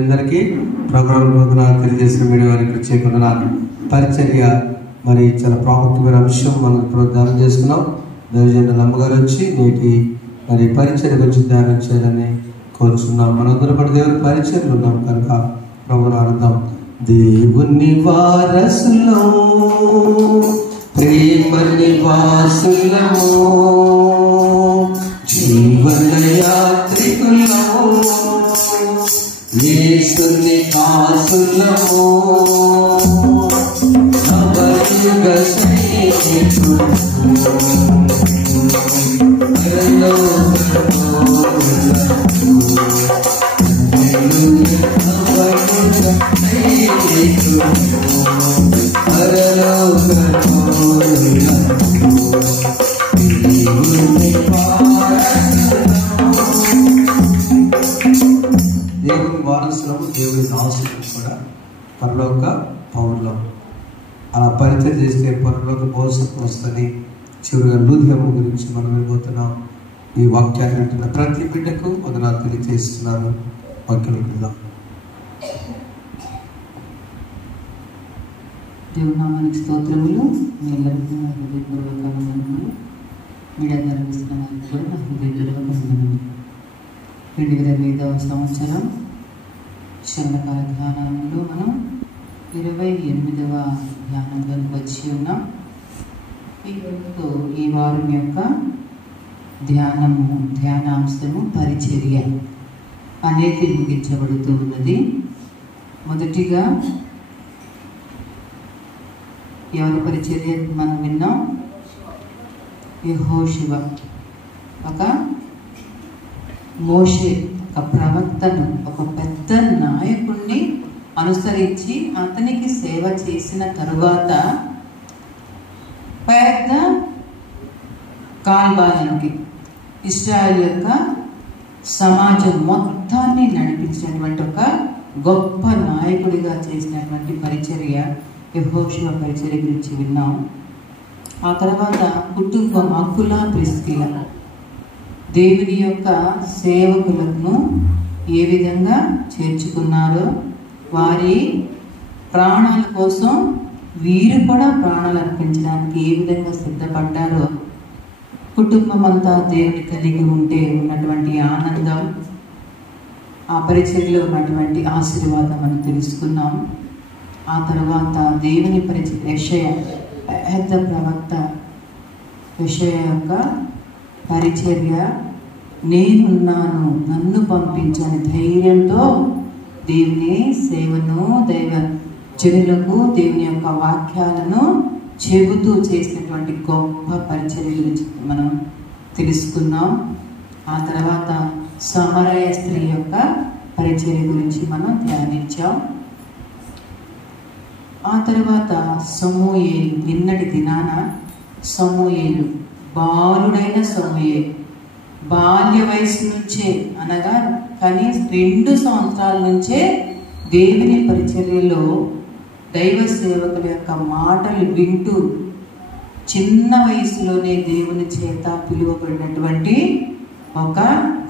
అందరికీ ప్రోగ్రాం తెలియజేసిన మీడియా వారికి ప్రత్యేకంగా పరిచర్య మరి చాలా ప్రాముఖ్యమైన అంశం మనం ఇప్పుడు ధ్యానం చేసుకున్నాం. దైవజనులు అమ్మగారు వచ్చి నేటి మరి పరిచర్య గురించి ధ్యానం చేయాలని కోరుచున్నాం. మనందరూ కూడా దేవుని పరిచర్యలు ఉన్నాం కనుక ప్రభువుని అర్థం. దేవుని వారసులో ప్రేమ నివాసులము జీవన యాత్రికులము యేసుని దాసులము నవయుగ సైనికులు దేవుని వారసులము, దేవుని దాసులు కూడా పరలోక పౌరులం. అలా పరిచయం చేస్తే పరలోక భవిష్యత్తు వస్తుంది. చివరిగా లూదియమ్మ గురించి మనం వెళ్ళిపోతున్నాం. ఈ వాక్యాన్ని వింటున్న ప్రతి బిడ్డకు వందనాలు తెలియజేస్తున్నాను. వాక్యం విందాం. దేవునామానికి స్తోత్రములు. మీ అందరికీ నా హృదయపూర్వక వందనములు. మీడియా ద్వారా ఇస్తున్న వారికి కూడా నా హృదయపూర్వక వందనములు. 2025వ సంవత్సరం శరణకాల ధ్యానంలో మనం 28వ ధ్యానంలోకి వచ్చి ఉన్నాం. ఈరోజుతో ఈ వారం యొక్క ధ్యానాంశము పరిచర్య అనేది ముగించబడుతూ ఉన్నది. మొదటిగా ఎవరి పరిచర్య మనం విన్నాం? యెహోషువ ఒక మోషే ఒక ప్రవక్తను, ఒక పెద్ద నాయకుడిని అనుసరించి అతనికి సేవ చేసిన తరువాత పెద్ద కాల్బాలకి ఇశ్రాయేలు యొక్క సమాజం మొత్తాన్ని నడిపించినటువంటి ఒక గొప్ప నాయకుడిగా చేసినటువంటి పరిచర్య యెహోషువ పరిచర్య గురించి విన్నాం. ఆ తర్వాత కుటుంబం అకుల ప్రిస్కిల దేవుని యొక్క సేవకులను ఏ విధంగా చేర్చుకున్నారో, వారి ప్రాణాల కోసం వీరు కూడా ప్రాణాలు అర్పించడానికి ఏ విధంగా సిద్ధపడ్డారో, కుటుంబం అంతా దేవుని కలిగి ఉంటే ఉన్నటువంటి ఆనందం, ఆ పరిచర్యలో ఉన్నటువంటి ఆశీర్వాదం అని తెలుసుకున్నాం. ఆ తర్వాత దేవుని పరిచర్య యెషయా పెద్ద ప్రవక్త యెషయా యొక్క పరిచర్య, నేనున్నాను నన్ను పంపించని ధైర్యంతో దేవుని సేవను, దైవ జనులకు దేవుని యొక్క వాక్యాలను చెబుతూ చేసినటువంటి గొప్ప పరిచర్య గురించి మనం తెలుసుకున్నాం. ఆ తర్వాత సమరయ స్త్రీ యొక్క పరిచర్య గురించి మనం ధ్యానించాం. ఆ తర్వాత సమూయేలు, నిన్నటి దినాన సమూయేలు, బాలుడైన సమూయేలు బాల్య వయసు నుంచే, అనగా కనీసం 2 సంవత్సరాల నుంచే దేవుని పరిచర్యలో దైవ సేవకుల యొక్క మాటలు వింటూ చిన్న వయసులోనే దేవుని చేత పిలువబడినటువంటి ఒక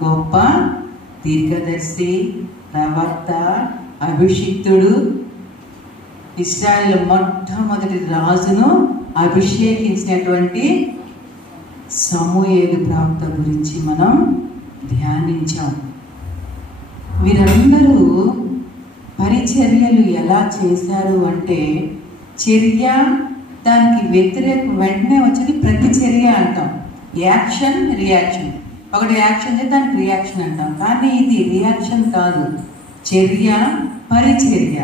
గొప్ప దీర్ఘదర్శి, ప్రవక్త, అభిషిక్తుడు, ఇశ్రాయేలు మొట్టమొదటి రాజును అభిషేకించినటువంటి సమూయేలు ప్రవక్త గురించి మనం ధ్యానించాం. వీరందరూ పరిచర్యలు ఎలా చేశారు అంటే, చర్య దానికి వ్యతిరేకం వెంటనే వచ్చేది ప్రతిచర్య అంటాం. Action, reaction. ఒకటి యాక్షన్ చేస్తే దానికి రియాక్షన్ అంటాం. కానీ ఇది రియాక్షన్ కాదు, చర్య, పరిచర్య.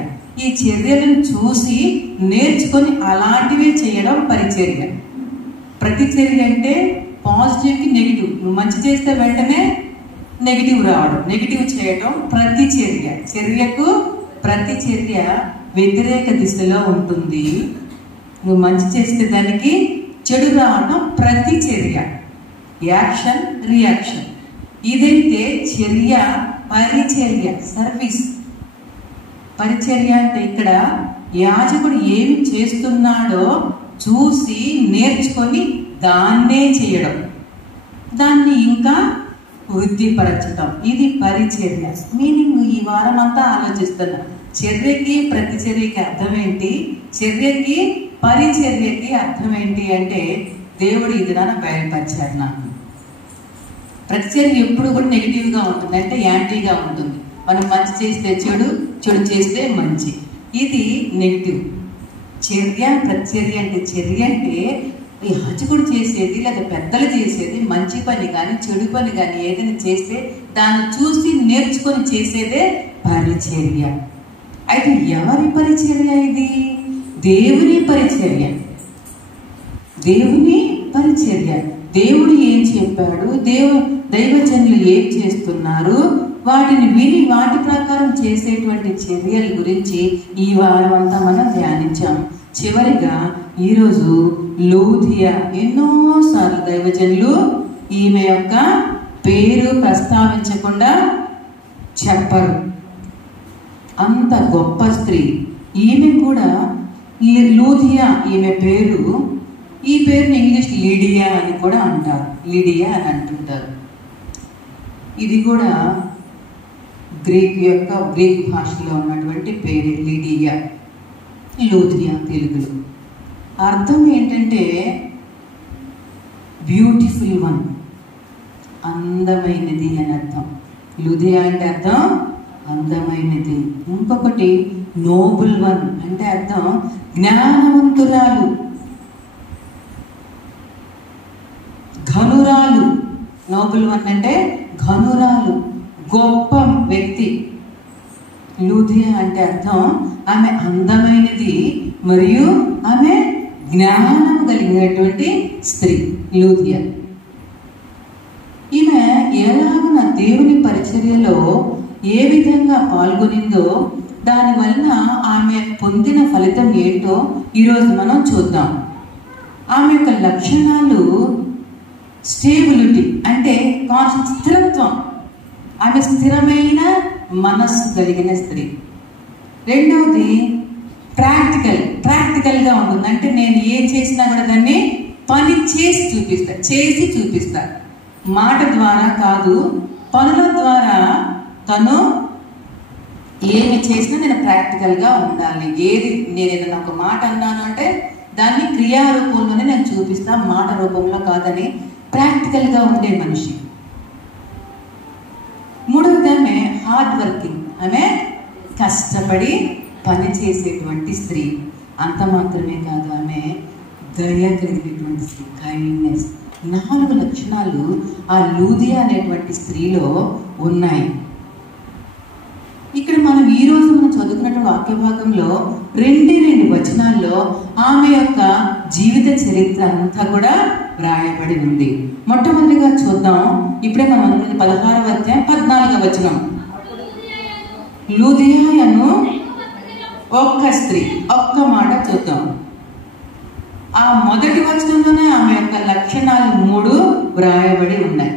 ఈ చర్యలను చూసి నేర్చుకొని అలాంటివే చేయడం పరిచర్య. ప్రతిచర్య అంటే పాజిటివ్కి నెగిటివ్. నువ్వు మంచి చేస్తే వెంటనే నెగిటివ్ రావడం, నెగిటివ్ చేయడం ప్రతిచర్య. చర్యకు ప్రతిచర్య వ్యతిరేక దిశలో ఉంటుంది. నువ్వు మంచి చేస్తే దానికి చెడు రావడం ప్రతిచర్య. Action, reaction. ఇదైతే చర్య, పరిచర్య, సర్వీస్. పరిచర్య అంటే ఇక్కడ యాజకుడు ఏమి చేస్తున్నాడో చూసి నేర్చుకొని దాన్నే చేయడం, దాన్ని ఇంకా వృద్ధిపరచటం, ఇది పరిచర్య. మీనింగ్ ఈ వారం అంతా ఆలోచిస్తున్నా, చర్యకి ప్రతిచర్యకి అర్థం ఏంటి, చర్యకి పరిచర్యకి అర్థం ఏంటి అంటే దేవుడు ఇది బయలుపరిచారు నాకు. ప్రతిచర్య ఎప్పుడు కూడా నెగిటివ్గా ఉంటుంది, అంటే యాంటీగా ఉంటుంది. మనం మంచి చేస్తే చెడు, చెడు చేస్తే మంచి, ఇది నెగిటివ్. చర్య ప్రతిచర్య అంటే, చర్య అంటే యాజకుడు చేసేది లేదా పెద్దలు చేసేది మంచి పని కానీ చెడు పని కానీ ఏదైనా చేస్తే దాన్ని చూసి నేర్చుకొని చేసేదే పరిచర్య. అయితే ఎవరి పరిచర్య ఇది? దేవుని పరిచర్య. దేవుని పరిచర్య. దేవుడు ఏం చెప్పాడు, దైవజనులు ఏం చేస్తున్నారు, వాటిని విని వాటి ప్రకారం చేసేటువంటి చర్యల గురించి ఈ వారం అంతా మనం ధ్యానించాం. చివరిగా ఈరోజు లూదియా, ఎన్నోసార్లు దైవజనులు ఈమె యొక్క పేరు ప్రస్తావించకుండా చెప్పరు, అంత గొప్ప స్త్రీ. ఈమె కూడా లూదియా ఈమె పేరు. ఈ పేరుని ఇంగ్లీష్ లీడియా అని కూడా అంటారు, లీడియా అని అంటుంటారు. ఇది కూడా గ్రీక్ భాషలో ఉన్నటువంటి పేరు లీడియా, లూదియా తెలుగులో. అర్థం ఏంటంటే బ్యూటిఫుల్ వన్, అందమైనది అని అర్థం. లూదియా అంటే అర్థం అందమైనది. ఇంకొకటి నోబుల్ వన్ అంటే అర్థం జ్ఞానవంతురాలు, ఘనురాలు. నోబుల్ వన్ అంటే ఘనురాలు, గొప్ప వ్యక్తి. లూదియా అంటే అర్థం ఆమె అందమైనది మరియు ఆమె జ్ఞానం కలిగినటువంటి స్త్రీ లూదియా. ఈమె ఎలాగన దేవుని పరిచర్యలో ఏ విధంగా పాల్గొనిందో, దానివల్ల ఆమె పొందిన ఫలితం ఏంటో ఈరోజు మనం చూద్దాం. ఆమె యొక్క లక్షణాలు స్టేబిలిటీ అంటే స్థిరత్వం. ఆమె స్థిరమైన మనస్సు కలిగిన స్త్రీ. రెండవది ప్రాక్టికల్గా ఉంటుంది. అంటే నేను ఏం చేసినా కూడా దాన్ని పని చేసి చూపిస్తా. మాట ద్వారా కాదు, పనుల ద్వారా తను ఏమి చేసినా నేను ప్రాక్టికల్గా ఉండాలి. నేను ఏదైనా ఒక మాట అన్నాను అంటే దాన్ని క్రియారూపంలోనే నేను చూపిస్తా, మాట రూపంలో కాదని ప్రాక్టికల్గా ఉండే మనిషి. మూడవది ఆమె హార్డ్ వర్కింగ్, ఆమె కష్టపడి పని చేసేటువంటి స్త్రీ. అంత మాత్రమే కాదు, ఆమె దయ కలిగినటువంటి స్త్రీ, కైండ్నెస్. 4 లక్షణాలు ఆ లూదియా అనేటువంటి స్త్రీలో ఉన్నాయి. ఇక్కడ మనం ఈరోజు చదువుకున్నటువంటి వాక్య భాగంలో 2 వచనాల్లో ఆమె యొక్క జీవిత చరిత్ర అంతా కూడా వ్రాయబడి ఉంది. మొట్టమొదటిగా చూద్దాం. ఇప్పుడే మనం అనుకున్నది 16వ అధ్యాయం 14వ వచనం. లూదియాను ఒక్క స్త్రీ, ఒక్క మాట చూద్దాం. ఆ మొదటి వచనంలోనే ఆమె యొక్క లక్షణాలు 3 వ్రాయబడి ఉన్నాయి.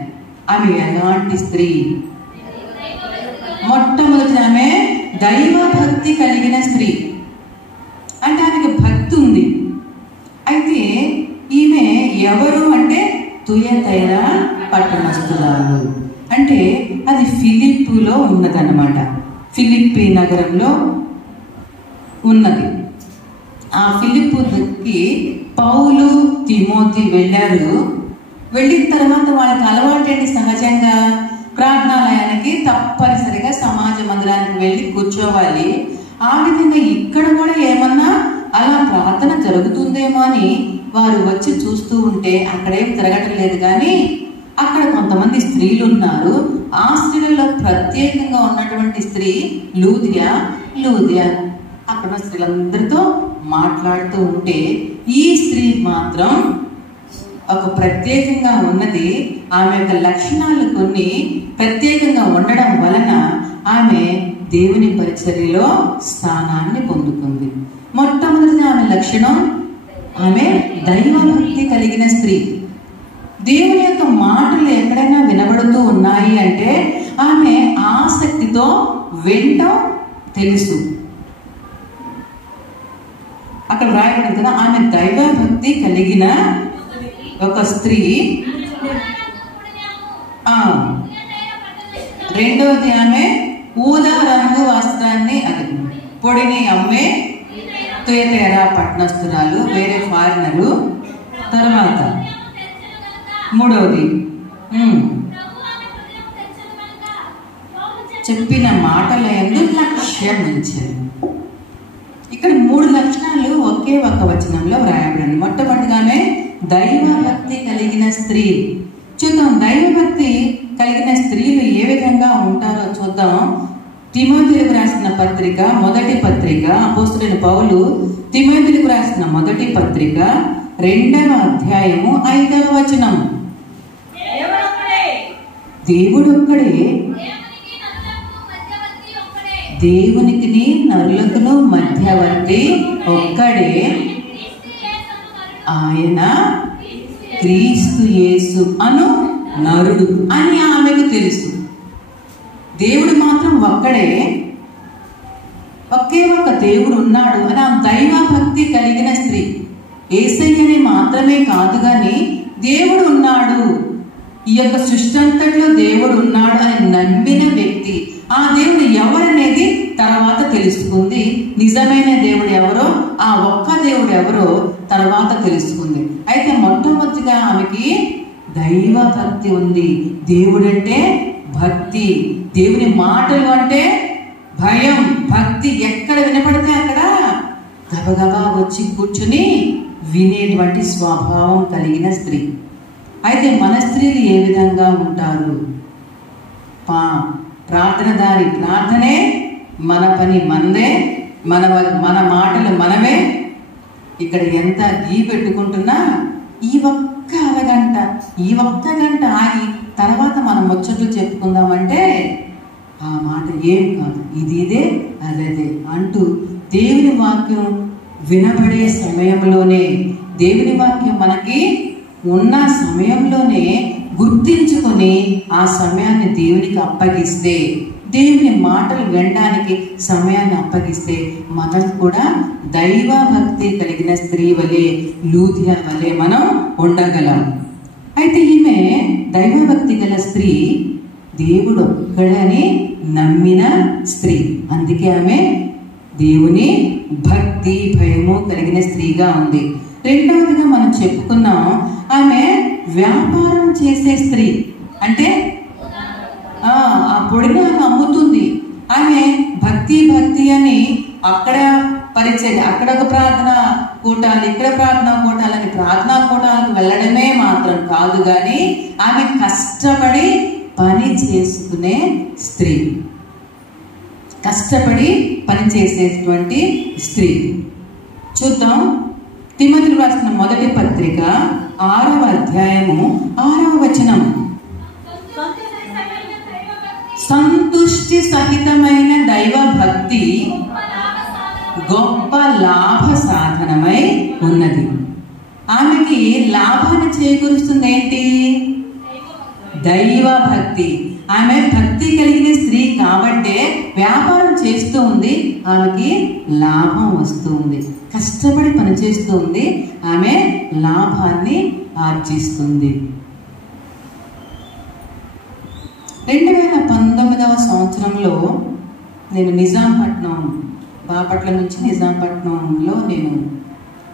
ఆమె ఎలాంటి స్త్రీ? మొట్టమొదటి ఆమె దైవభక్తి కలిగిన స్త్రీ. అంటే ఆమెకి భక్తి ఉంది. అయితే ఈమె ఎవరు అంటే తుయతైర పట్టణస్థురాలు. అంటే అది ఫిలిప్పులో ఉన్నదన్నమాట. ఫిలిప్పి నగరంలో ఉన్నది. ఆ ఫిలిప్పుకి పౌలు తిమోతి వెళ్ళారు. వెళ్ళిన తర్వాత వాళ్ళకి అలవాటేంటి, సహజంగా ప్రార్థనాలయానికి తప్పనిసరిగా సమాజ మందిరానికి వెళ్ళి కూర్చోవాలి. ఆ విధంగా ఇక్కడ కూడా ఏమన్నా అలా ప్రార్థన జరుగుతుందేమో అని వారు వచ్చి చూస్తూ ఉంటే అక్కడేం తిరగటం లేదు. కానీ అక్కడ కొంతమంది స్త్రీలు ఉన్నారు. ఆ స్త్రీలలో ప్రత్యేకంగా ఉన్నటువంటి స్త్రీ లూదియా. అక్కడ స్త్రీలందరితో మాట్లాడుతూ ఉంటే ఈ స్త్రీ మాత్రం ఒక ప్రత్యేకంగా ఉన్నది. ఆమె యొక్క లక్షణాలు కొన్ని ప్రత్యేకంగా ఉండడం వలన ఆమె దేవుని పరిచర్యలో స్థానాన్ని పొందుకుంది. మొట్టమొదటి ఆమె లక్షణం, ఆమె దైవభక్తి కలిగిన స్త్రీ. దేవుని యొక్క మాటలు ఎక్కడైనా వినబడుతూ ఉన్నాయి అంటే ఆమె ఆసక్తితో వినటం తెలుసు. అక్కడ రాయబడింది కదా, ఆమె దైవభక్తి కలిగిన ఒక స్త్రీ. రెండవది ఆమె ఊదా రంగు వస్త్రాన్ని అది పొడిని అమ్మే తుయతేరా పట్టణస్తురాలు, వేరే ఫారినరు. తర్వాత మూడవది చెప్పిన మాటల యందు లక్ష్యం ఉంచారు. ఇక్కడ 3 లక్షణాలు ఒకే ఒక వచనంలో వ్రాయబడింది. మొట్టమొదటిగానే దైవభక్తి కలిగిన స్త్రీ. చూద్దాం, దైవభక్తి కలిగిన స్త్రీలు ఏ విధంగా ఉంటారో చూద్దాం. తిమోతిలకు రాసిన పత్రిక, మొదటి పత్రిక, అపోస్తలుడైన పౌలు తిమోతిలకు రాసిన మొదటి పత్రిక 2వ అధ్యాయము 5వ వచనం. దేవుడొక్కడే, దేవునికి నరులకును మధ్యవర్తి ఒక్కడే, ఆయన క్రీస్తు యేసు అను నరుడు అని ఆమెకు తెలుసు. దేవుడు మాత్రం ఒక్కడే, ఒకే ఒక దేవుడు ఉన్నాడు అని ఆ దైవభక్తి కలిగిన స్త్రీ. యేసయ్యని మాత్రమే కాదు కానీ దేవుడు ఉన్నాడు, ఈ యొక్క సృష్టి అంతట్లో దేవుడు ఉన్నాడు అని నమ్మిన వ్యక్తి. ఆ దేవుడు ఎవరనేది తర్వాత తెలుసుకుంది. నిజమైన దేవుడు ఎవరో, ఆ ఒక్క దేవుడు ఎవరో తర్వాత తెలుసుకుంది. అయితే మొట్టమొదటిగా ఆమెకి దైవ భక్తి ఉంది. దేవుడంటే భక్తి, దేవుని మాటలు అంటే భయం, భక్తి. ఎక్కడ వినపడితే అక్కడ గబగబా వచ్చి కూర్చుని వినేటువంటి స్వభావం కలిగిన స్త్రీ. అయితే మన స్త్రీలు ఏ విధంగా ఉంటారు? ప్రార్థనదారి, ప్రార్థనే మన పని మనదే, మన మాటలు మనమే. ఇక్కడ ఎంత గీ పెట్టుకుంటున్నా ఈ ఒక్క అరగంట, ఈ ఒక్క గంట ఆగి తర్వాత మనం ముచ్చట్లు చెప్పుకుందామంటే ఆ మాట ఏం కాదు, ఇదే అదే అంటూ దేవుని వాక్యం వినబడే సమయంలోనే, దేవుని వాక్యం మనకి ఉన్న సమయంలోనే గుర్తించుకొని ఆ సమయాన్ని దేవునికి అప్పగిస్తే, దేవుని మాటలు వినడానికి సమయాన్ని అప్పగిస్తే మనం కూడా దైవ భక్తి కలిగిన స్త్రీ వలె, లూదియా వలె మనం ఉండగలం. అయితే ఈమె దైవభక్తి గల స్త్రీ, దేవుడు ఒక్కడని నమ్మిన స్త్రీ. అందుకే ఆమె దేవుని భక్తి భయము కలిగిన స్త్రీగా ఉంది. రెండవదిగా మనం చెప్పుకున్నాం, ఆమె వ్యాపారం చేసే స్త్రీ. అంటే ఆ పొడిని ఆమె అమ్ముతుంది. ఆమె భక్తి అని అక్కడ పరిచయం, అక్కడ ఒక ప్రార్థన కూటాలు, ఇక్కడ ప్రార్థనా కూటాలని ప్రార్థనా కూటాలకు వెళ్ళడమే మాత్రం కాదు కానీ ఆమె కష్టపడి పని చేసుకునే స్త్రీ, కష్టపడి పని చేసేటువంటి స్త్రీ. చూద్దాం, తిమోతిలకు రాసిన మొదటి పత్రిక 6వ అధ్యాయము 6వ వచనం. సంతుష్టి సహితమైన దైవ భక్తి గొప్ప లాభ సాధనమై ఉన్నది. ఆమెకి లాభాన్ని చేకూరుస్తుంది ఏంటి? దైవ భక్తి. ఆమె భక్తి కలిగిన స్త్రీ కాబట్టే వ్యాపారం చేస్తూ ఉంది, ఆమెకి లాభం వస్తూ ఉంది. కష్టపడి పనిచేస్తూ ఉంది, ఆమె లాభాన్ని ఆర్జిస్తుంది. 2019వ సంవత్సరంలో నేను నిజాంపట్నం, బాపట్ల నుంచి నిజాంపట్నంలో నేను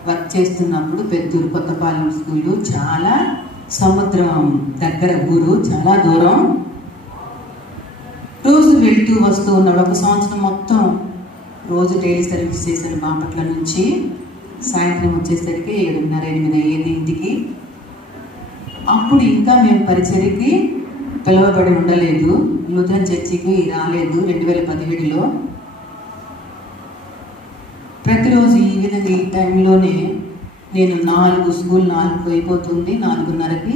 వర్క్ చేస్తున్నప్పుడు, పెద్దూరు కొత్తపాలెం స్కూలు చాలా సముద్రం దగ్గర ఊరు, చాలా దూరం. రోజు వెళ్తూ వస్తూ ఉన్నాడు. ఒక సంవత్సరం మొత్తం రోజు డైలీ సర్వీస్ చేశాను బాపట్ల నుంచి. సాయంత్రం వచ్చేసరికి 7:30, 8 అయ్యేది ఇంటికి. అప్పుడు ఇంకా మేము పరిచర్యకి పిలువబడి ఉండలేదు, లూథరన్ చర్చికి రాలేదు 2017లో. ప్రతిరోజు ఈ విధంగా ఈ టైంలోనే నేను 4 అయిపోతుంది, 4:30కి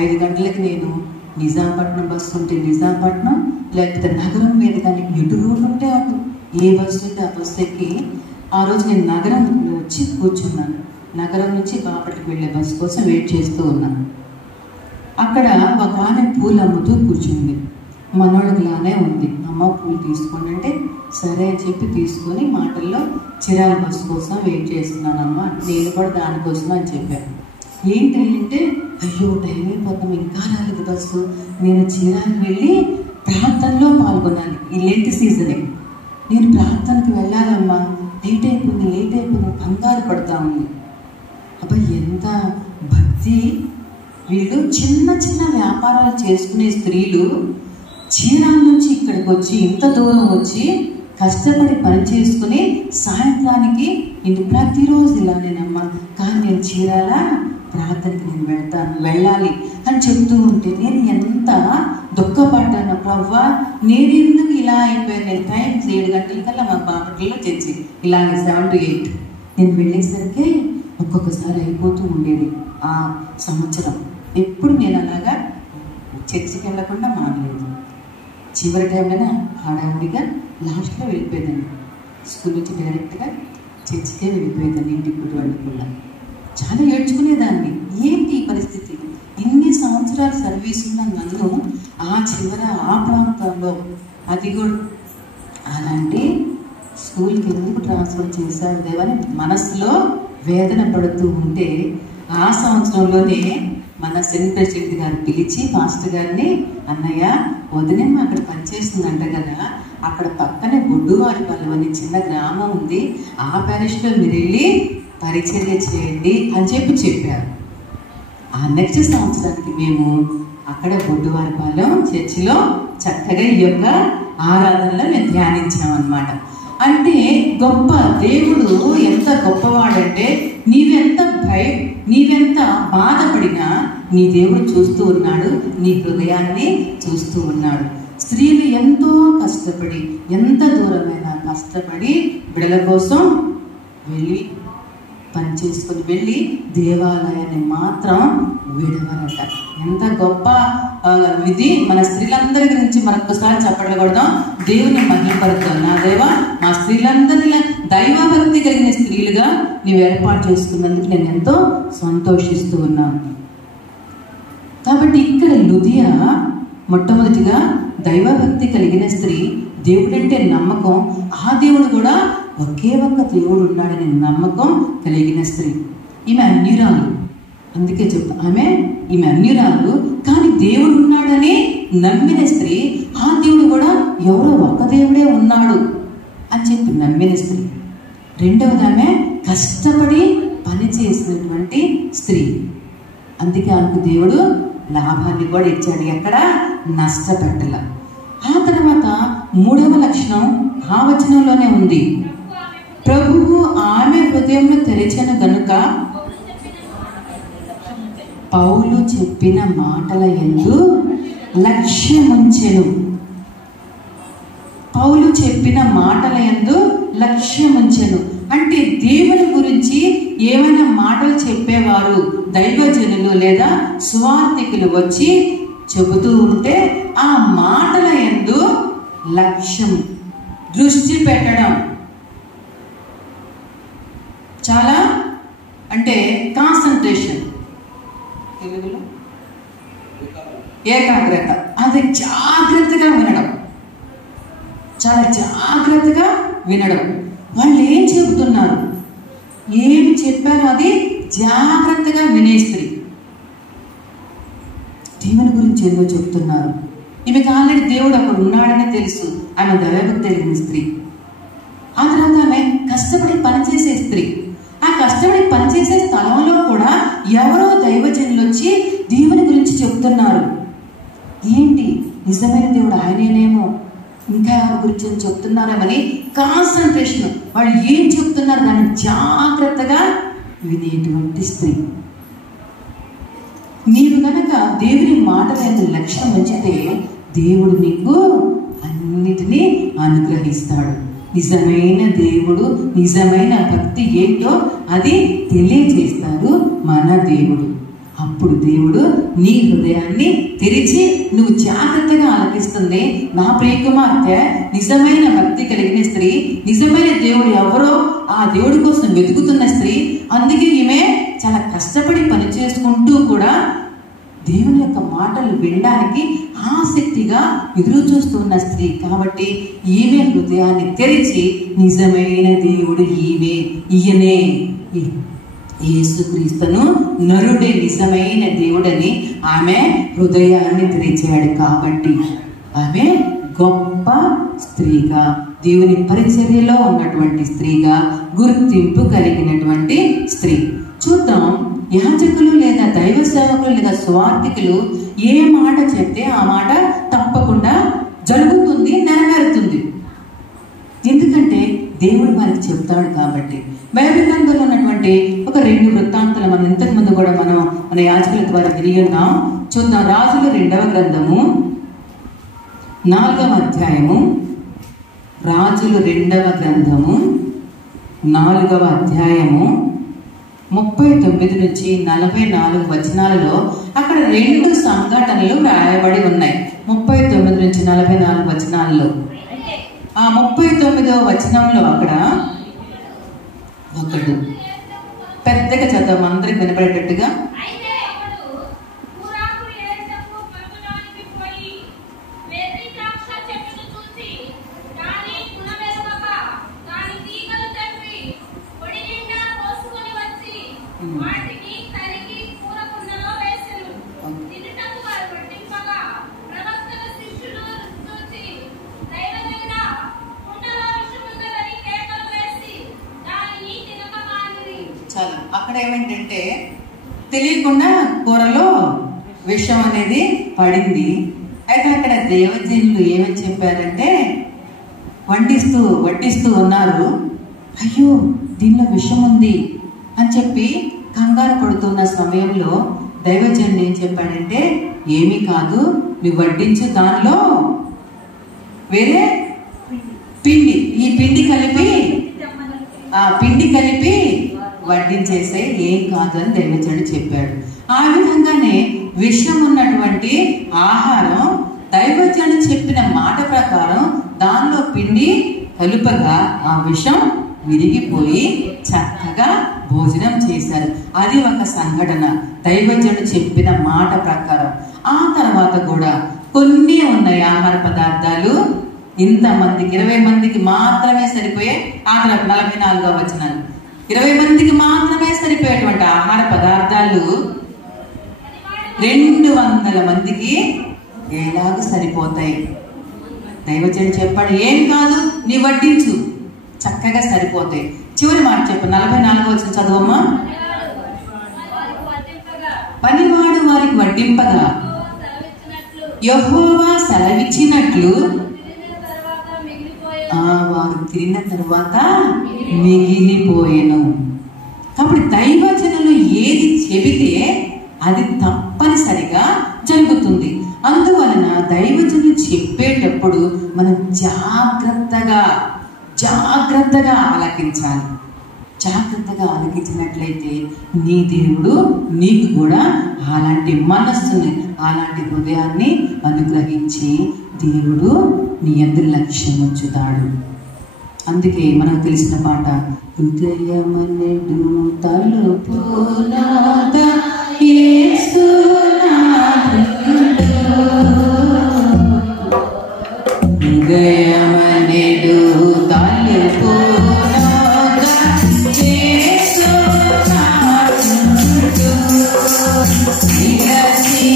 5 గంటలకి నేను నిజాంపట్నం బస్సు ఉంటే నిజాంపట్నం, లేకపోతే నగరం మీద కానీ ఎటు రూట్ ఉంటే అటు, ఏ బస్సు ఉంటే ఆ బస్సు ఎక్కి ఆ రోజు నేను నగరం వచ్చి కూర్చున్నాను. నగరం నుంచి బాపట్లకి వెళ్ళే బస్సు కోసం వెయిట్ చేస్తూ ఉన్నాను. అక్కడ ఒక ఆమె పూలు అమ్ముతూ కూర్చుంది. మనోడికిలానే ఉంది. అమ్మ పూలు తీసుకోండి అంటే సరే అని చెప్పి తీసుకొని మాటల్లో చిరాల బస్సు కోసం వెయిట్ చేస్తున్నానమ్మా, నేను కూడా దానికోసం అని చెప్పాను. ఏంటి అంటే, అయ్యో టైం అయిపోతాం, ఇంకా రాలేదు బస్సు, నేను చిరాలకు వెళ్ళి ప్రార్థనలో పాల్గొనాలి. ఈ లెంట్ సీజనే. నేను ప్రార్థనకు వెళ్ళాలమ్మా, లేట్ అయిపోయింది కంగారు పడతా ఉంది. అబ్బా ఎంత భక్తి! వీళ్ళు చిన్న చిన్న వ్యాపారాలు చేసుకునే స్త్రీలు చీరాల నుంచి ఇక్కడికి వచ్చి ఇంత దూరం వచ్చి కష్టపడి పని చేసుకుని సాయంత్రానికి ఇంటి ప్రతిరోజు ఇలానేనమ్మా, కానీ నేను చీరాల ప్రార్థనకి నేను వెళ్ళాలి అని చెప్తూ ఉంటే నేను ఎంత దుఃఖపడ్డాను. ప్రవ్వా, నేను ఎందుకు ఇలా అయిపోయాను? నేను టైం 7 గంటలకల్లా మా బాపట్లలో చర్చి, ఇలాగే 7 to 8 నేను వెళ్ళేసరికి ఒక్కొక్కసారి అయిపోతూ ఉండేది ఆ సంవత్సరం. ఎప్పుడు నేను అలాగా చర్చికి వెళ్ళకుండా మానలేదు. చివరి టైంలోనే హడావుడిగా లాస్ట్లో వెళ్ళిపోయేదాన్ని. స్కూల్ నుంచి డైరెక్ట్గా చర్చికే వెళ్ళిపోయేదాన్ని, ఇంటికి కూడా వెళ్ళకుండా. చాలా ఏడ్చుకునేదాన్ని. ఏంటి ఈ పరిస్థితి? ఇన్ని సంవత్సరాలు సర్వీస్ ఉన్న నన్ను ఆ చివర ఆ ప్రాంతంలో, అది కూడా అలాంటి స్కూల్కి ఎందుకు ట్రాన్స్ఫర్ చేశారు దేవని మనసులో వేదన పడుతూ ఉంటే, ఆ సంవత్సరంలోనే మన సెంట్ ప్రెసిడెంట్ గారు పిలిచి మాస్టర్ గారిని, అన్నయ్య వదిలేమో అక్కడ పనిచేస్తుందంట కదా, అక్కడ పక్కనే బొడ్డువారిపాలెం అని చిన్న గ్రామం ఉంది, ఆ ప్యారిష్లో మీరు వెళ్ళి పరిచర్య చేయండి అని చెప్పారు. ఆ నెక్స్ట్ సంవత్సరానికి మేము అక్కడ బొడ్డువారిపాలెం చర్చిలో చక్కగా ఈ యొక్క ఆరాధనలో మేము ధ్యానించామన్నమాట. అంటే గొప్ప దేవుడు ఎంత గొప్పవాడంటే, నీవెంత బాధపడినా నీ దేవుడు చూస్తూ ఉన్నాడు, నీ హృదయాన్ని చూస్తూ ఉన్నాడు. స్త్రీలు ఎంతో కష్టపడి, ఎంత దూరమైనా కష్టపడి బిడ్డల కోసం వెళ్ళి పని చేసుకొని వెళ్ళి దేవాలయాన్ని మాత్రం విడవరట. ఎంత గొప్ప విధి! మన స్త్రీలందరి గురించి మరొకసారి చెప్పడం కొడదాం, దేవుని మహిమపరుద్దాం. నా దేవ, మా స్త్రీలందరినీ దైవభక్తి కలిగిన స్త్రీలుగా నీవు ఏర్పాటు చేసుకున్నందుకు నేను ఎంతో సంతోషిస్తూ ఉన్నాను. కాబట్టి ఇక్కడ లుదియా మొట్టమొదటిగా దైవభక్తి కలిగిన స్త్రీ, దేవుడంటే నమ్మకం, ఆ దేవుడు కూడా ఒకే ఒక్క దేవుడు ఉన్నాడనే నమ్మకం కలిగిన స్త్రీ. ఈమె అన్యురాలు, అందుకే చెప్తా ఈమె అన్యురాలు, కానీ దేవుడు ఉన్నాడని నమ్మిన స్త్రీ. ఆ దేవుడు కూడా ఎవరో ఒక దేవుడే ఉన్నాడు అని చెప్పి నమ్మిన స్త్రీ. రెండవది ఆమె కష్టపడి పని చేసినటువంటి స్త్రీ. అందుకే ఆమెకు దేవుడు లాభాన్ని కూడా ఇచ్చాడు, ఎక్కడ నష్టపెట్టల. ఆ తర్వాత మూడవ లక్షణం ఆ వచనంలోనే ఉంది. ప్రభువు ఆమె హృదయంలో తెరిచిన గనుక పౌలు చెప్పిన మాటల యందు లక్ష్యముంచెను. పౌలు చెప్పిన మాటల యందు లక్ష్యముంచెను అంటే దేవుని గురించి ఏమైనా మాటలు చెప్పేవారు దైవజనులు లేదా సువార్థికులు వచ్చి చెబుతూ ఉంటే ఆ మాటల యందు లక్ష్యం, దృష్టి పెట్టడం, చాలా అంటే కాన్సన్ట్రేషన్, తెలుగులో ఏకాగ్రత, అది జాగ్రత్తగా వినడం, చాలా జాగ్రత్తగా వినడం. వాళ్ళు ఏం చెబుతున్నారు, ఏమి చెప్పారో అది జాగ్రత్తగా వినే స్త్రీ. దేవుని గురించి ఏదో చెప్తున్నారు, ఈమెకు ఆల్రెడీ దేవుడు అక్కడ ఉన్నాడని తెలుసు, ఆమె దైవభక్తి కలిగిన స్త్రీ. ఆ తర్వాత ఆమె కష్టపడి పనిచేసే స్త్రీ. ఆ కష్టపడి పనిచేసే స్థలంలో కూడా ఎవరో దైవజనులు వచ్చి దేవుని గురించి చెప్తున్నారు. ఏంటి, నిజమైన దేవుడు ఆయనేనేమో, ఇంకా ఎవరి గురించి చెప్తున్నారేమని కాన్సన్ట్రేషన్, వాళ్ళు ఏం చెప్తున్నారు దాన్ని జాగ్రత్తగా వినేటువంటి స్త్రీ. నీవు కనుక దేవుని మాటలను లక్ష్యం ఉంచితే దేవుడు నీకు అన్నిటినీ అనుగ్రహిస్తాడు. నిజమైన దేవుడు, నిజమైన భక్తి ఏంటో అది తెలియజేస్తాడు మన దేవుడు. అప్పుడు దేవుడు నీ హృదయాన్ని తెరిచి నువ్వు జాగ్రత్తగా ఆలకిస్తుంది. నా ప్రియకుమార్తె నిజమైన భక్తి కలిగిన స్త్రీ, నిజమైన దేవుడు ఎవరో ఆ దేవుడి కోసం వెతుకుతున్న స్త్రీ. అందుకే ఈమె చాలా కష్టపడి పని చేసుకుంటూ కూడా దేవుని యొక్క మాటలు వినడానికి ఆసక్తిగా ఎదురు చూస్తున్న స్త్రీ. కాబట్టి ఈమె హృదయాన్ని తెరిచి నిజమైన దేవుడు ఈయనే యేసుక్రీస్తును నరుడే నిజమైన దేవుడని ఆమె హృదయాన్ని తెరిచాడు. కాబట్టి ఆమె గొప్ప స్త్రీగా, దేవుని పరిచర్యలో ఉన్నటువంటి స్త్రీగా గుర్తింపు కలిగినటువంటి స్త్రీ. చూద్దాం, యాజకులు లేదా దైవ సేవకులు లేదా స్వార్థికులు ఏ మాట చెప్తే ఆ మాట తప్పకుండా జరుగుతుంది, నెరవేరుతుంది. ఎందుకంటే దేవుడు మనకి చెప్తాడు కాబట్టి. బైబిల్ గ్రంథంలో ఉన్నటువంటి ఒక 2 వృత్తాంతాలు మనం ఇంతకు ముందు కూడా మన యాజకుల ద్వారా విని ఉన్నాం. చూద్దాం, రాజుల 2వ గ్రంథము 4వ అధ్యాయము. రాజులు 2వ గ్రంథము 4వ అధ్యాయము 39 నుంచి 44 వచనాలలో అక్కడ 2 సంఘటనలు రాయబడి ఉన్నాయి. 39 నుంచి 44 వచనాలలో ఆ 39వ వచనంలో అక్కడ ఒకడు పెద్దగా చదువు అందరికి వినపడేటట్టుగా. చాలు, అక్కడ ఏమిటంటే తెలియకుండా కూరలో విషం అనేది పడింది. అయితే అక్కడ దేవజనులు ఏమని చెప్పారంటే, వడ్డిస్తూ ఉన్నారు, అయ్యో దీనిలో విషం ఉంది అని చెప్పి కంగారు పడుతున్న సమయంలో దైవజనుడు ఏం చెప్పాడంటే, ఏమీ కాదు, నువ్వు వడ్డించు, దానిలో వేరే పిండి, ఈ పిండి కలిపి వడ్డించేసే, ఏం కాదు అని దైవజనుడు చెప్పాడు. ఆ విధంగానే విషం ఉన్నటువంటి ఆహారం దైవజనుడు చెప్పిన మాట ప్రకారం దానిలో పిండి కలుపగా ఆ విషం విరిగిపోయి చక్కగా భోజనం చేశారు. అది ఒక సంఘటన దైవజనుడు చెప్పిన మాట ప్రకారం. ఆ తర్వాత కూడా కొన్ని ఉన్నాయి ఆహార పదార్థాలు, ఇంతమందికి 20 మందికి మాత్రమే సరిపోయే, ఆ తర్వాత 44వ వచనాలు 20 మందికి మాత్రమే సరిపోయేటువంటి ఆహార పదార్థాలు 200 మందికి ఎలాగూ సరిపోతాయి. దైవజనుడు చెప్పాడు, ఏం కాదు, నీ వడ్డించు, చక్కగా సరిపోతాయి. చివరి మాట చెప్పు, 44వ వచనం చదువమ్మా. పనివాడు వారికి వడ్డింపగా యెహోవా సెలవిచ్చినట్లు వారు తిరిగిన తర్వాత మిగిలిపోయెను. కాబట్టి దైవజనులు ఏది చెబితే అది తప్పనిసరిగా జరుగుతుంది. అందువలన దైవజనులు చెప్పేటప్పుడు మనం జాగ్రత్తగా ఆలకించాలి. జాగ్రత్తగా ఆలకించినట్లయితే నీ దేవుడు నీకు కూడా అలాంటి మనస్సుని, అలాంటి హృదయాన్ని అనుగ్రహించి దేవుడు నీ యందు లక్ష్యం ఉంచుతాడు. అందుకే మనకు తెలిసిన పాట, హృదయమనెడు తలుపు నాద యేసు నాథుడు, హృదయమనెడు తలుపు నాద యేసు నాథుడు, నిలచి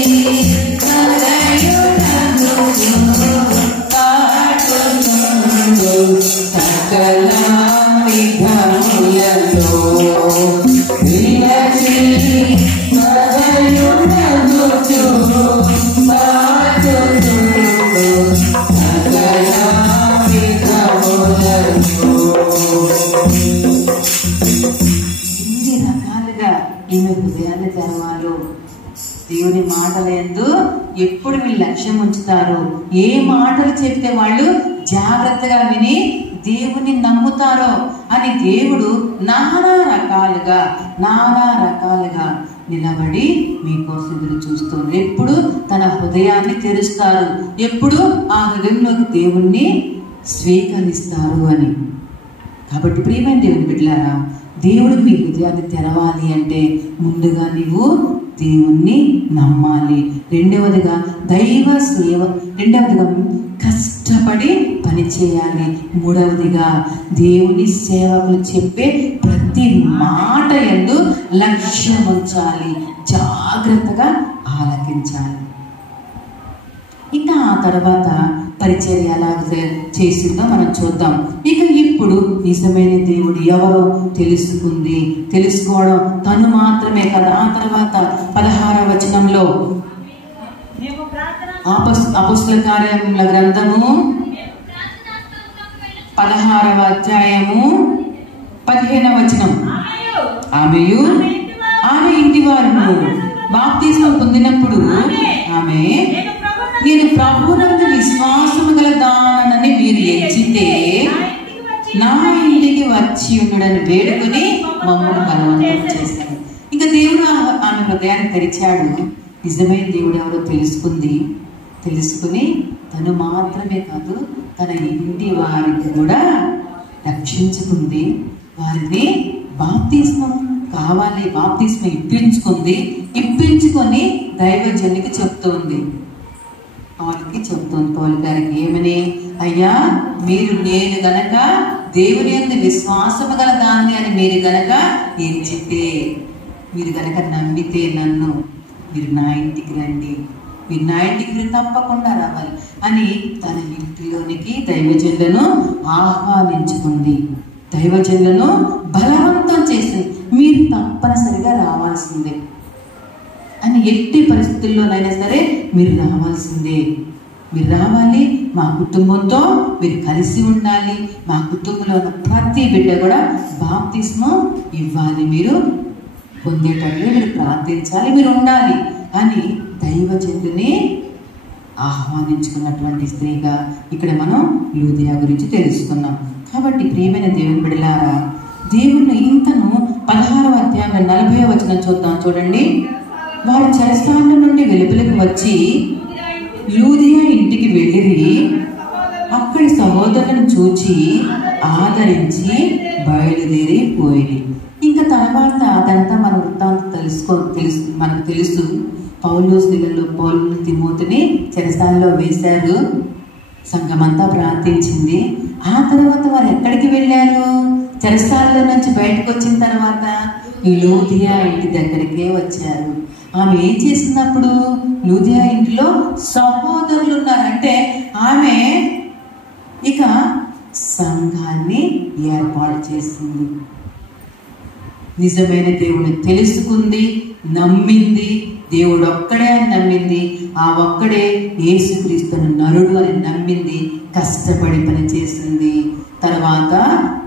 సకల విధములలో నిలచి మదయునగుచు బాచుచుండు సకల విధములలో. ఇన్ని రకాలుగా ఈమె హృదయాన్ని తెరవాలో, దేవుని మాటల యందు ఎప్పుడు వీళ్ళు లక్ష్యం ఉంచుతారు, ఏ మాటలు చెప్తే వాళ్ళు జాగ్రత్తగా విని దేవుని నమ్ముతారో అని దేవుడు నానా రకాలుగా నిలబడి మీకోసం ఎదురు చూస్తారు. ఎప్పుడు తన హృదయాన్ని తెరుస్తారు, ఎప్పుడు ఆ హృదయంలోకి దేవుణ్ణి స్వీకరిస్తారు అని. కాబట్టి ప్రియమైన దేవుని బిడ్డలారా, దేవుడు మీ హృదయాన్ని తెరవాలి అంటే ముందుగా నీవు దేవుణ్ణి నమ్మాలి. రెండవదిగా దైవ సేవ, రెండవదిగా కష్టపడి పని చేయాలి. మూడవదిగా దేవుని సేవకులు చెప్పే ప్రతి మాట యందు లక్ష్యం ఉంచాలి, జాగ్రత్తగా ఆలకించాలి. ఇంకా ఆ తర్వాత పరిచర్య ఎలా చేసిందో మనం చూద్దాం. ఇక ఇప్పుడు నిజమైన దేవుడు ఎవరో తెలుసుకోవడం తను మాత్రమే కదా. ఆ తర్వాత 16వ వచనంలో అపోస్తలుల కార్యముల గ్రంథము 16వ అధ్యాయము 15వ వచనం, ఆమెయు ఆమె ఇంటి వారును బాప్తిస్మం పొందినప్పుడు ఆమె, నేను ప్రభువునందు విశ్వాసము గల దానని మీరు ఎంచితే నా ఇంటికి వచ్చి ఉండడని వేడుకొని మమ్మల్ని బలవంతం చేశాడు. ఇంకా దేవుడు ఆమె హృదయాన్ని తెరిచాడు. నిజమైన దేవుడు ఎవరో తెలుసుకుని తను మాత్రమే కాదు తన ఇంటి వారికి కూడా రక్షించుకుంది. వారిని బాప్తిస్మం కావాలి, బాప్తిస్మం ఇప్పించుకొని దైవజనునికి చెప్తోంది. పౌలు గారికి ఏమని, అయ్యా నేను గనక దేవుని యందు విశ్వాసము గల దాన్ని అని మీరు గనక ఎంచితే, మీరు గనక నమ్మితే నన్ను, మీరు నా ఇంటికి రండి, మీరు నా ఇంటికి తప్పకుండా రావాలి అని తన ఇంటిలోనికి దైవజనులను ఆహ్వానించుకుంది. దైవజనులను బలవంతం చేసింది. మీరు తప్పనిసరిగా రావాల్సిందే అని, ఎట్టి పరిస్థితుల్లోనైనా సరే మీరు రావాల్సిందే, మీరు రావాలి, మా కుటుంబంతో మీరు కలిసి ఉండాలి, మా కుటుంబంలో ఉన్న ప్రతి బిడ్డ కూడా బాప్తిస్మం ఇవ్వాలి, మీరు పొందేటట్లు మీరు ప్రార్థించాలి, మీరు ఉండాలి అని దైవజనుని ఆహ్వానించుకున్నటువంటి స్త్రీగా ఇక్కడ మనం లూదియా గురించి తెలుసుకున్నాం. కాబట్టి ప్రియమైన దేవుని బిడ్డలారా, దేవుని ఇంతను 16వ అధ్యాయం 40వ వచనం చూడండి. వారు చెరసాల నుండి వెలుపలకు వచ్చి లూదియా ఇంటికి వెళ్ళిరి. అక్కడి సహోదరులను చూచి ఆదరించి బయలుదేరి పోయి. ఇంకా తర్వాత అదంతా మన వృత్తాంతం మనకు తెలుసు. పౌలు తిమోతిని చెరసాలలో వేశారు. సంఘమంతా ప్రార్థించింది. ఆ తర్వాత వారు ఎక్కడికి వెళ్ళారు? చెరసాలలో నుంచి బయటకు వచ్చిన తర్వాత లూదియా ఇంటి దగ్గరికే వచ్చారు. ఆమె ఏం చేసినప్పుడు, లూదియా ఇంటిలో సహోదరులు ఉన్నారంటే ఆమె ఇక సంఘాన్ని ఏర్పాటు చేసింది. నిజమైన దేవుని తెలుసుకుంది, నమ్మింది, దేవుడు ఒక్కడే అని నమ్మింది. ఆ ఒక్కడే యేసుక్రీస్తును నరుడు అని నమ్మింది, కష్టపడి పని చేసింది. తర్వాత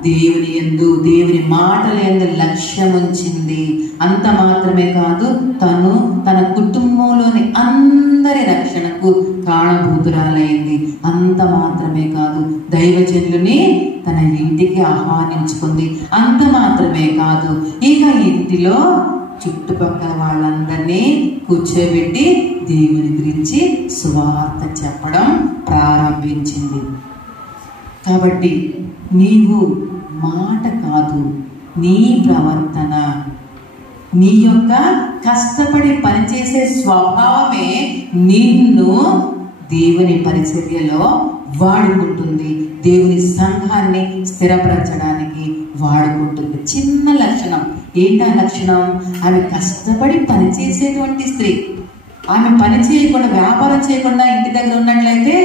దేవుని మాటల యందు లక్ష్యం ఉంచింది. అంత మాత్రమే కాదు, తను తన కుటుంబంలోని అందరి రక్షణకు కారణభూతురాలైంది. అంత మాత్రమే కాదు, దైవజనులని తన ఇంటికి ఆహ్వానించుకుంది. అంత మాత్రమే కాదు, ఇక ఇంటిలో చుట్టుపక్కల వాళ్ళందరినీ కూర్చోబెట్టి దేవుని గురించి సువార్త చెప్పడం ప్రారంభించింది. కాబట్టి నీవు మాట కాదు, నీ ప్రవర్తన, నీ యొక్క కష్టపడి పనిచేసే స్వభావమే నిన్ను దేవుని పరిచర్యలో వాడుకుంటుంది, దేవుని సంఘాన్ని స్థిరపరచడానికి వాడుకుంటుంది. చిన్న లక్షణం ఏంటి? ఆ లక్షణం, ఆమె కష్టపడి పనిచేసేటువంటి స్త్రీ. ఆమె పని చేయకుండా, వ్యాపారం చేయకుండా ఇంటి దగ్గర ఉన్నట్లయితే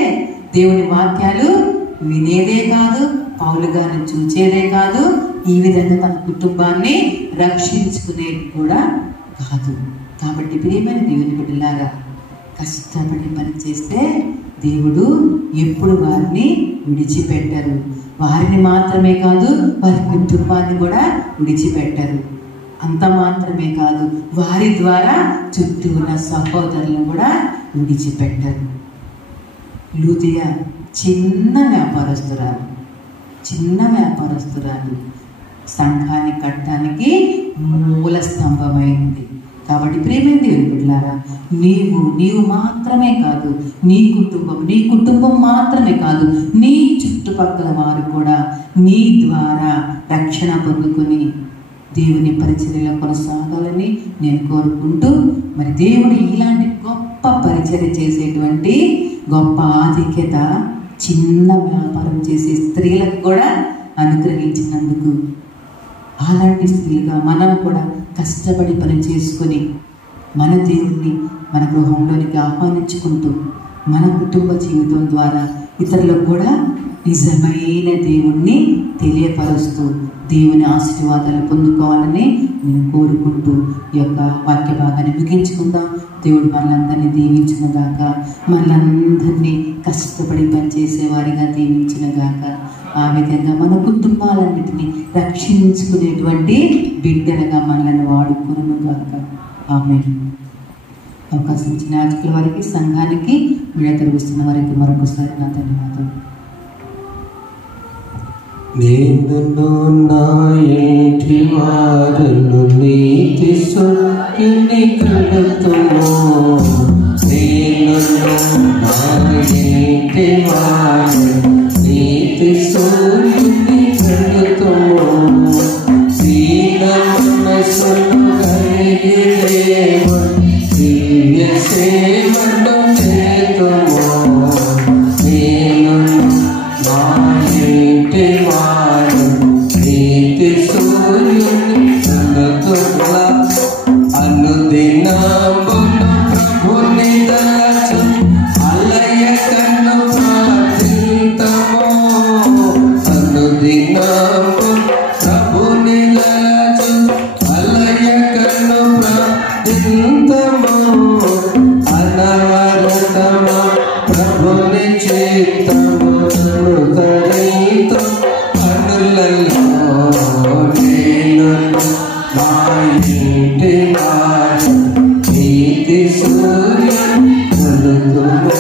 దేవుని వాక్యాలు వినేదే కాదు, పౌలు గారిని చూచేదే కాదు, ఈ విధంగా తన కుటుంబాన్ని రక్షించుకునేది కూడా కాదు. కాబట్టి ప్రియమైన దేవుని బిడ్డలారా, కష్టపడి పని చేస్తే దేవుడు ఎప్పుడు వారిని విడిచిపెట్టరు. వారిని మాత్రమే కాదు, వారి కుటుంబాన్ని కూడా విడిచిపెట్టరు. అంత మాత్రమే కాదు, వారి ద్వారా చుట్టూ ఉన్న సహోదరులను కూడా విడిచిపెట్టరు. లూదియా చిన్న వ్యాపారస్తురాలు సంఘాన్ని కట్టడానికి మూల స్తంభమైంది. కాబట్టి ప్రియమైన దేవుని బిడ్డలారా, నీవు మాత్రమే కాదు, నీ కుటుంబం మాత్రమే కాదు, నీ చుట్టుపక్కల వారు కూడా నీ ద్వారా రక్షణ పొందుకొని దేవుని పరిచర్యలో కొనసాగాలని నేను కోరుకుంటూ, మరి దేవుడు ఇలాంటి గొప్ప పరిచర్య చేసేటువంటి గొప్ప ఆధిక్యత చిన్న వ్యాపారం చేసే స్త్రీలకు కూడా అనుగ్రహించినందుకు, అలాంటి స్త్రీలుగా మనం కూడా కష్టపడి పని చేసుకొని మన దేవుణ్ణి మన గృహంలోనికి ఆహ్వానించుకుంటూ మన కుటుంబ జీవితం ద్వారా ఇతరులకు కూడా నిజమైన దేవుణ్ణి తెలియపరుస్తూ దేవుని ఆశీర్వాదాలు పొందుకోవాలని నేను కోరుకుంటూ ఈ యొక్క వాక్య భాగాన్ని ముగించుకుందాం. దేవుడు మనలందరినీ దీవించునుగాక, మనలందరినీ కష్టపడి పనిచేసేవారిగా దీవించునుగాక. ఆ విధంగా మన కుటుంబాలన్నిటినీ రక్షించుకునేటువంటి బిడ్డలుగా మనల్ని వాడుకునుగాక. ఆమేన్. అవకాశం ఇచ్చిన యాజకుల వారికి, సంఘానికి, మీడియా తిరుగుతున్న వారికి మరొకసారి నా ధన్యవాదాలు. నేను నా ఇంటి వారును నీతి సూర్యుని కడుతును. నేను నా ఇంటి వారును నీతి సూర్యుని కడుతును. దీన మనసును కలిగి దివ్య సేవను చేతుము. నేను నా ఇంటి వారు నీతి సూర్యుని కడుతున్న. అనుదినమును ప్రభుని తలచు అలయకను ప్రార్థింతుము. అనుదినము ప్రభుని తలచు అలయకను ప్రార్థింతుము. అనవరతము ప్రభుని చిత్తము తరింతు. అనులలో నేను నా ఇంటి వారు నీతి సూర్యుని కడుతును.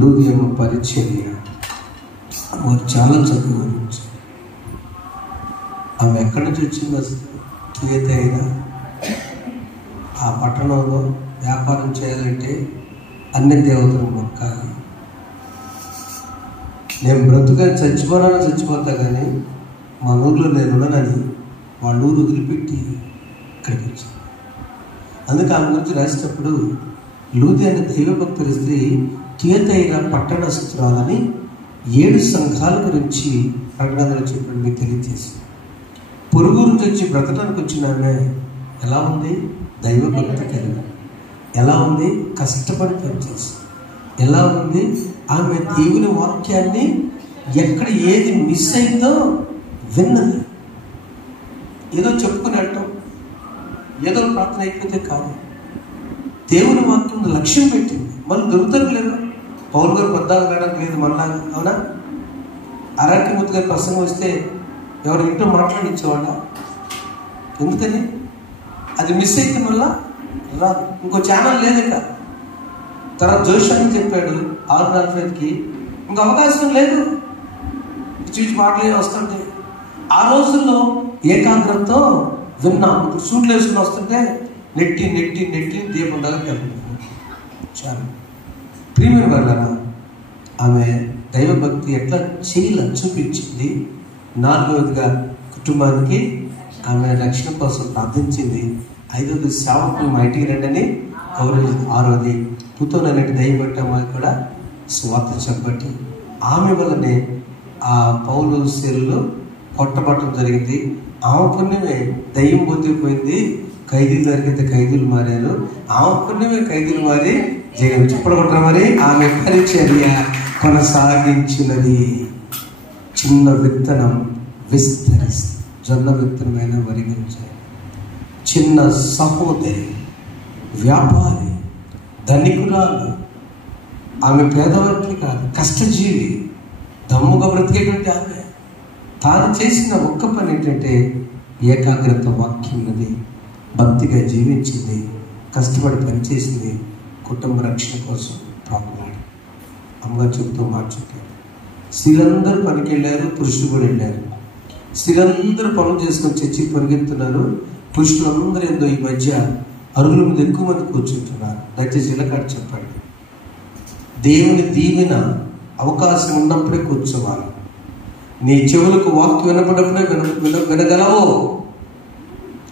లూదియమ్మ పరిచర్య వారు చాలా చక్కగా ఉంది. ఆమె ఎక్కడి నుంచి వచ్చింది అసలు? తుయతైరా. ఆ పట్టణంలో వ్యాపారం చేయాలంటే అన్ని దేవతలను మొక్కాలి. నేను బ్రతుకని చచ్చిపోతా కానీ మా ఊర్లో నేను ఉండనని వాళ్ళ ఊరు వదిలిపెట్టి ఇక్కడికి వచ్చాను. అందుకే ఆమె గురించి రాసేటప్పుడు లూది అనే దైవభక్తుల స్త్రీ తుయతైరా పట్టణస్తురాలని 7 సంఘాల గురించి ప్రకటనలో చెప్పడం మీకు తెలియజేసి, పొరుగు నుంచి వచ్చి బ్రతకడానికి వచ్చిన ఆమె ఎలా ఉంది? దైవభక్తి కలిగి ఎలా ఉంది? కష్టపడి పనిచేసి ఎలా ఉంది? ఆమె దేవుని వాక్యాన్ని ఎక్కడ ఏది మిస్ అయిందో విన్నది. ఏదో చెప్పుకుని వెళ్ళటం, ఏదో ప్రార్థన అయిపోతే కాదు. దేవుని వాక్యం లక్ష్యం పెట్టింది. మళ్ళీ దొరుకుతారు లేదు. పౌలు గారు 14 గంటలకు లేదు మనలాగా, అవునా? అరాకి ముద్దు గారి ప్రసంగం వస్తే ఎవరు ఇంట్లో మాట్లాడించేవాళ్ళ? ఎందుకని? అది మిస్ అయితే మళ్ళా రాదు. ఇంకో ఛానల్ లేదు ఇక. తర్వాత జోష్ అని చెప్పాడు 6:45కి, ఇంకో అవకాశం లేదు. చూసి మాటలే వస్తుంటే ఆ రోజుల్లో ఏకాగ్రతతో విన్నాం. ఇప్పుడు సూట్లు వేసుకుని వస్తుంటే నెట్టి దీపం దగ్గరికి వెళ్తున్నాం. చాలు ప్రియమైన వాళ్ళరా, ఆమె దైవభక్తి ఎట్లా చేయాలని చూపించింది. 4వదిగా కుటుంబానికి ఆమె రక్షణ కోసం ప్రార్థించింది. 5వది సేవకులు మా ఇంటికి రండని గౌరవించింది. 6వది పుతోనటి దైవభక్తి అమ్మాయి కూడా స్వార్థ చెప్పట్టి ఆమె వల్లనే ఆ పౌలు శీలలో కొట్టబట్టడం జరిగింది. ఆమె పుణ్యమే దయ్యం పోతే ఖైదీలు దొరికితే ఖైదీలు మారారు. ఆమె పుణ్యమే ఖైదీలు మారి జైలు చెప్పడం. మరి ఆమె పరిచర్య కొనసాగించినది. చిన్న విత్తనం విస్తరిస్తుంది. జొన్న విత్తనమైన వరిగించాలి. చిన్న సహోదరి, వ్యాపారి, ధనికురాలు. ఆమె పేదవర్తి కాదు, కష్టజీవి, దమ్ముగా బ్రతికేటువంటి ఆమె. తాను చేసిన ఒక్క పని ఏంటంటే ఏకాగ్రత వాక్యం ఉన్నది, భక్తిగా జీవించింది, కష్టపడి పనిచేసింది, కుటుంబ రక్షణ కోసం పాకులాడు. అమ్మగారు చెబుతూ మార్చుంటారు. స్త్రీలందరూ పనికి వెళ్ళారు, పురుషులు కూడా వెళ్ళారు. స్త్రీలందరూ పనులు చేసుకొని చర్చికి పరిగెత్తున్నారు. పురుషులందరూ ఏందో ఈ మధ్య అరుగుల మీద ఎక్కువ మంది కూర్చుంటున్నారు. దయచేసి ఇలాకాడ చెప్పండి. దేవుని దీవెన అవకాశం ఉన్నప్పుడే కూర్చోవాలి. నీ చెవులకు వాక్యం వినపడినప్పుడే వినగలవు.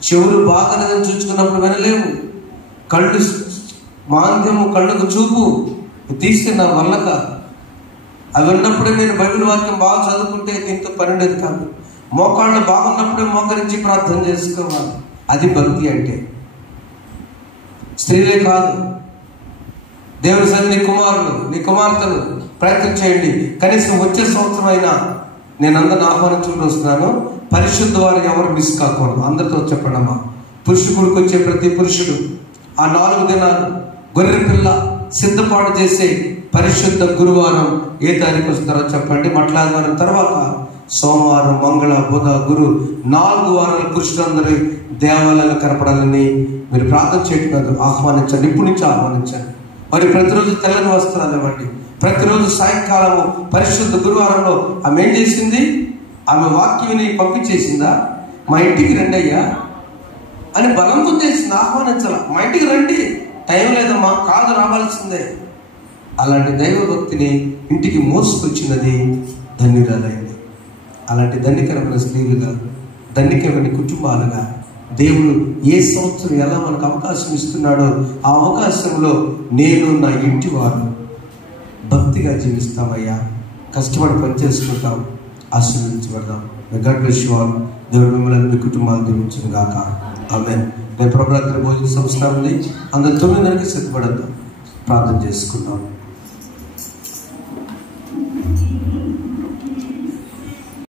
చెవులు బాగా చూసుకున్నప్పుడు వినలేవు. కళ్ళు మాంద్యము, కళ్ళకు చూపు తీస్తే నా వల్ల కాదు. అవి ఉన్నప్పుడే నేను బైబిల్ వాక్యం బాగా చదువుకుంటే దీంతో పనిలేదు కాదు. మోకాళ్ళు బాగున్నప్పుడే మోకరించి ప్రార్థన చేసుకోవాలి. అది భక్తి అంటే. స్త్రీలే కాదు, దేవుని సన్నిధి నీ కుమారులు నీ కుమార్తెలు ప్రయత్నం చేయండి. కనీసం వచ్చే సంవత్సరం అయినా నేను అందరిని ఆహ్వానించుకుని వస్తున్నాను. పరిశుద్ధ వారు ఎవరు మిస్ కాకూడదు. అందరితో చెప్పండి అమ్మా. పురుషుడికి వచ్చే ప్రతి పురుషుడు ఆ 4 దినాలు గొర్రె పిల్ల సిద్ధపాటు చేసే పరిశుద్ధ గురువారం ఏ తారీఖు వస్తారో చెప్పండి. మట్లాదివారం తర్వాత సోమవారం, మంగళ, బుధ, గురు 4 వారాలు పురుషులందరూ దేవాలయాలు కనపడాలని మీరు ప్రార్థన చేయటం కాదు, ఆహ్వానించండి. ఇప్పటి నుంచి ఆహ్వానించండి. మరి ప్రతిరోజు తెల్లని వస్త్రాలు ఇవ్వండి. ప్రతిరోజు సాయంకాలము పరిశుద్ధ గురువారంలో ఆమె ఏం చేసింది? ఆమె వాక్యాన్ని పంపించేసిందా? మా ఇంటికి రండి అయ్యా అని బలంతో చేసింది. ఆహ్వానించాల. మా ఇంటికి రండి, టైం లేదమ్మా, కాదు రావాల్సిందే. అలాంటి దైవభక్తిని ఇంటికి మోసుకొచ్చినది ధన్యురాలైంది. అలాంటి ధన్యకరమైన స్త్రీలుగా, ధన్యకరమైన కుటుంబాలుగా దేవుడు ఏ సంవత్సరం ఎలా మనకు అవకాశం ఇస్తున్నాడో ఆ అవకాశంలో నేను నా ఇంటి వారు భక్తిగా జీవిస్తామయ్యా. కష్టపడి పనిచేసుకుంటాం, ఆశీర్వదించబడదాం. God bless you all. దేవుడు మిమ్మల్ని మీ కుటుంబాలు దీవించును గాక. ఆమేన్. రేపు ప్రభురాత్రి భోజన సంస్కారం ఉంది. అందరూ 9 గంటలకు సిద్ధపడద్దాం. ప్రార్థన చేసుకుందాం.